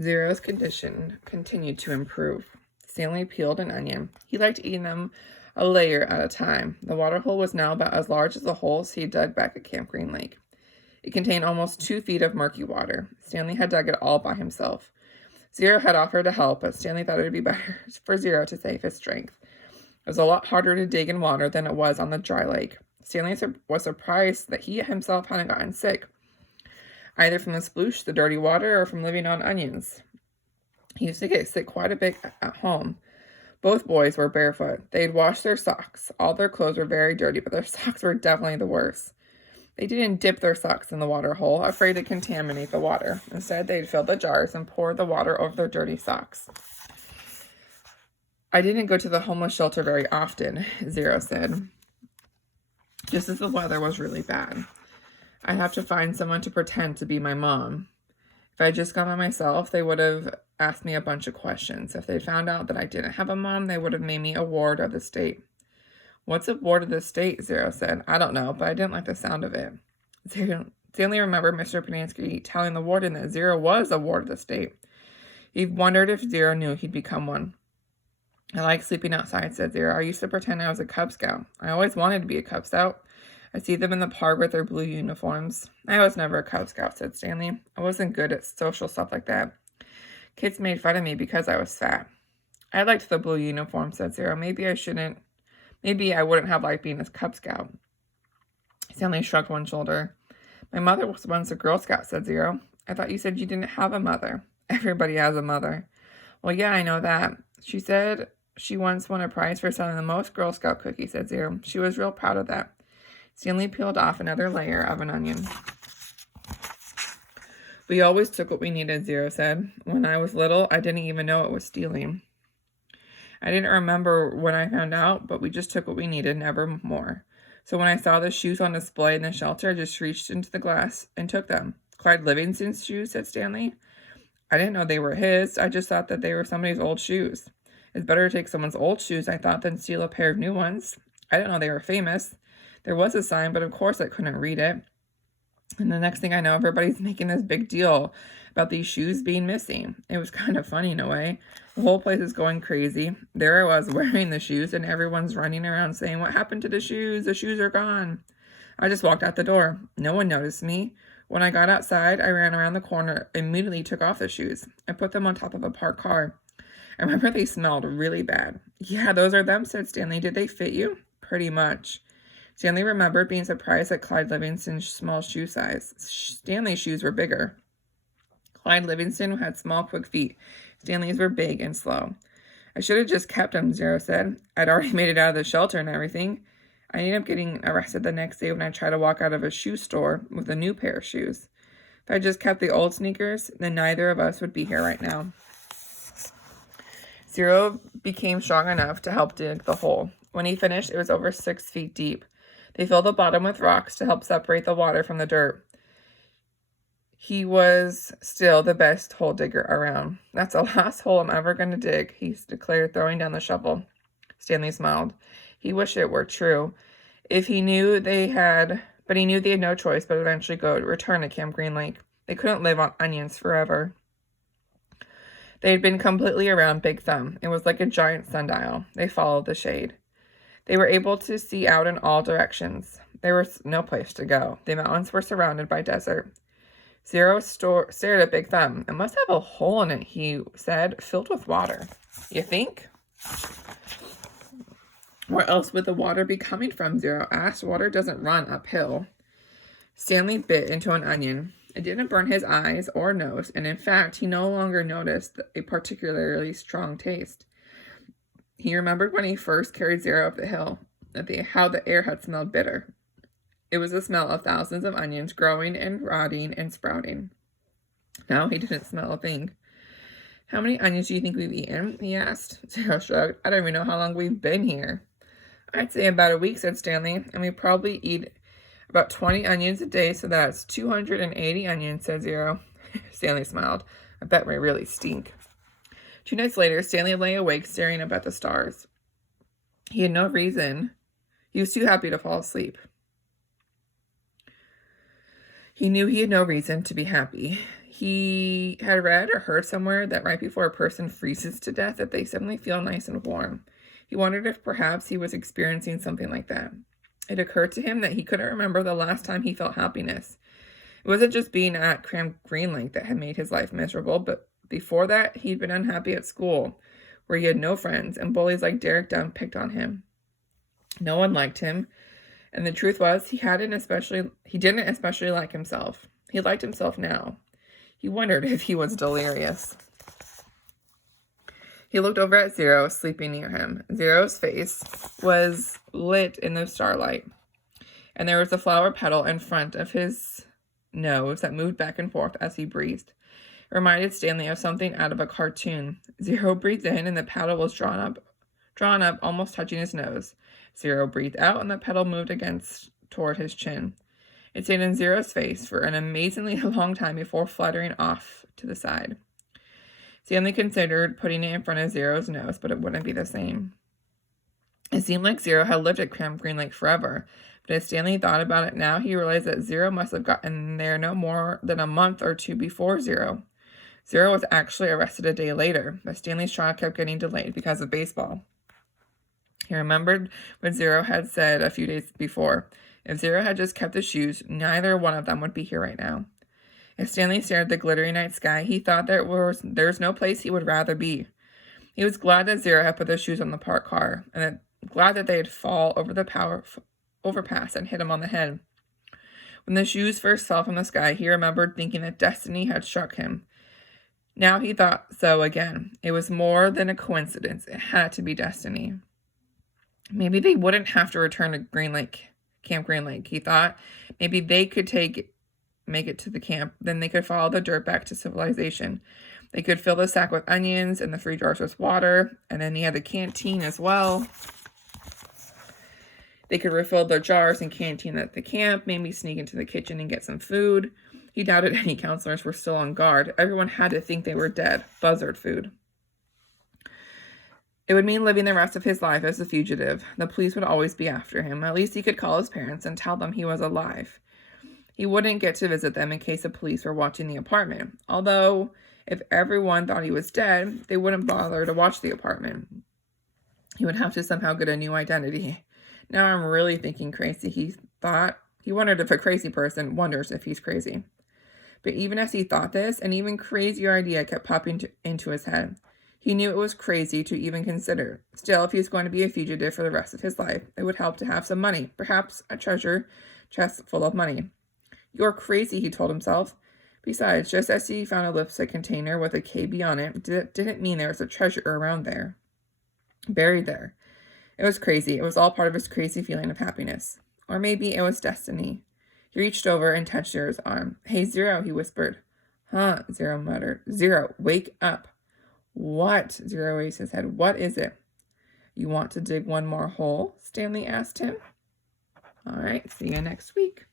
Zero's condition continued to improve. Stanley peeled an onion. He liked eating them a layer at a time. The water hole was now about as large as the holes he dug back at Camp Green Lake. It contained almost 2 feet of murky water. Stanley had dug it all by himself. Zero had offered to help, but Stanley thought it would be better for Zero to save his strength. It was a lot harder to dig in water than it was on the dry lake. Stanley was surprised that he himself hadn't gotten sick, either from the sploosh, the dirty water, or from living on onions. He used to get sick quite a bit at home. Both boys were barefoot. They'd washed their socks. All their clothes were very dirty, but their socks were definitely the worst. They didn't dip their socks in the water hole, afraid to contaminate the water. Instead, they'd fill the jars and pour the water over their dirty socks. I didn't go to the homeless shelter very often, Zero said, just as the weather was really bad. I'd have to find someone to pretend to be my mom. If I just gone by myself, they would have asked me a bunch of questions. If they found out that I didn't have a mom, they would have made me a ward of the state. What's a ward of the state? Zero said. I don't know, but I didn't like the sound of it. Stanley remembered Mr. Panansky telling the warden that Zero was a ward of the state. He wondered if Zero knew he'd become one. I like sleeping outside, said Zero. I used to pretend I was a Cub Scout. I always wanted to be a Cub Scout. I see them in the park with their blue uniforms. I was never a Cub Scout, said Stanley. I wasn't good at social stuff like that. Kids made fun of me because I was fat. I liked the blue uniform, said Zero. Maybe I wouldn't have liked being a Cub Scout. Stanley shrugged one shoulder. My mother was once a Girl Scout, said Zero. I thought you said you didn't have a mother. Everybody has a mother. Well, yeah, I know that. She said she once won a prize for selling the most Girl Scout cookies, said Zero. She was real proud of that. Stanley peeled off another layer of an onion. We always took what we needed, Zero said. When I was little, I didn't even know it was stealing. I didn't remember when I found out, but we just took what we needed, never more. So when I saw the shoes on display in the shelter, I just reached into the glass and took them. Clyde Livingston's shoes, said Stanley. I didn't know they were his. I just thought that they were somebody's old shoes. It's better to take someone's old shoes, I thought, than steal a pair of new ones. I didn't know they were famous. There was a sign, but of course I couldn't read it. And the next thing I know, everybody's making this big deal about these shoes being missing. It was kind of funny in a way. The whole place is going crazy. There I was wearing the shoes, and everyone's running around saying, what happened to the shoes? The shoes are gone. I just walked out the door. No one noticed me. When I got outside, I ran around the corner, immediately took off the shoes. I put them on top of a parked car. I remember they smelled really bad. Yeah, those are them, said Stanley. Did they fit you? Pretty much. Stanley remembered being surprised at Clyde Livingston's small shoe size. Stanley's shoes were bigger. Clyde Livingston had small, quick feet. Stanley's were big and slow. I should have just kept them, Zero said. I'd already made it out of the shelter and everything. I ended up getting arrested the next day when I tried to walk out of a shoe store with a new pair of shoes. If I just kept the old sneakers, then neither of us would be here right now. Zero became strong enough to help dig the hole. When he finished, it was over 6 feet deep. They filled the bottom with rocks to help separate the water from the dirt. He was still the best hole digger around. That's the last hole I'm ever going to dig, he declared, throwing down the shovel. Stanley smiled. He wished it were true. He knew they had no choice but eventually return to Camp Green Lake. They couldn't live on onions forever. They had been completely around Big Thumb. It was like a giant sundial. They followed the shade. They were able to see out in all directions. There was no place to go. The mountains were surrounded by desert. Zero stared at Big Thumb. It must have a hole in it, he said, filled with water. You think? Where else would the water be coming from? Zero asked. Water doesn't run uphill. Stanley bit into an onion. It didn't burn his eyes or nose, and in fact, he no longer noticed a particularly strong taste. He remembered when he first carried Zero up the hill, how the air had smelled bitter. It was the smell of thousands of onions growing and rotting and sprouting. Now he didn't smell a thing. How many onions do you think we've eaten? He asked. Zero shrugged. I don't even know how long we've been here. I'd say about a week, said Stanley, and we probably eat about 20 onions a day, so that's 280 onions, said Zero. Stanley smiled. I bet we really stink. 2 nights later, Stanley lay awake staring up at the stars. He had no reason. He was too happy to fall asleep. He knew he had no reason to be happy. He had read or heard somewhere that right before a person freezes to death, that they suddenly feel nice and warm. He wondered if perhaps he was experiencing something like that. It occurred to him that he couldn't remember the last time he felt happiness. It wasn't just being at Camp Green Lake that had made his life miserable, but before that, he'd been unhappy at school, where he had no friends, and bullies like Derek Dunn picked on him. No one liked him, and the truth was, he didn't especially like himself. He liked himself now. He wondered if he was delirious. He looked over at Zero, sleeping near him. Zero's face was lit in the starlight, and there was a flower petal in front of his nose that moved back and forth as he breathed. It reminded Stanley of something out of a cartoon. Zero breathed in, and the petal was drawn up, almost touching his nose. Zero breathed out, and the petal moved toward his chin. It stayed in Zero's face for an amazingly long time before fluttering off to the side. Stanley considered putting it in front of Zero's nose, but it wouldn't be the same. It seemed like Zero had lived at Camp Green Lake forever, but as Stanley thought about it now, he realized that Zero must have gotten there no more than a month or two before Zero. Zero was actually arrested a day later, but Stanley's trial kept getting delayed because of baseball. He remembered what Zero had said a few days before. If Zero had just kept the shoes, neither one of them would be here right now. As Stanley stared at the glittering night sky, he thought there's no place he would rather be. He was glad that Zero had put the shoes on the parked car, and glad that they'd fall over the overpass and hit him on the head. When the shoes first fell from the sky, he remembered thinking that destiny had struck him. Now he thought so again. It was more than a coincidence. It had to be destiny. Maybe they wouldn't have to return to Camp Green Lake, he thought. Maybe they could make it to the camp. Then they could follow the dirt back to civilization. They could fill the sack with onions and the 3 jars with water. And then he had the canteen as well. They could refill their jars and canteen at the camp, maybe sneak into the kitchen and get some food. He doubted any counselors were still on guard. Everyone had to think they were dead. Buzzard food. It would mean living the rest of his life as a fugitive. The police would always be after him. At least he could call his parents and tell them he was alive. He wouldn't get to visit them in case the police were watching the apartment. Although, if everyone thought he was dead, they wouldn't bother to watch the apartment. He would have to somehow get a new identity. Now I'm really thinking crazy, he thought. He wondered if a crazy person wonders if he's crazy. But even as he thought this, an even crazier idea kept popping into his head. He knew it was crazy to even consider. Still, if he was going to be a fugitive for the rest of his life, it would help to have some money, perhaps a treasure chest full of money. You're crazy, he told himself. Besides, just as he found a lipstick container with a KB on it, didn't mean there was a treasure around there. Buried there. It was crazy. It was all part of his crazy feeling of happiness. Or maybe it was destiny. He reached over and touched Zero's arm. Hey, Zero, he whispered. Huh, Zero muttered. Zero, wake up. What? Zero raised his head. What is it? You want to dig one more hole? Stanley asked him. All right, see you next week.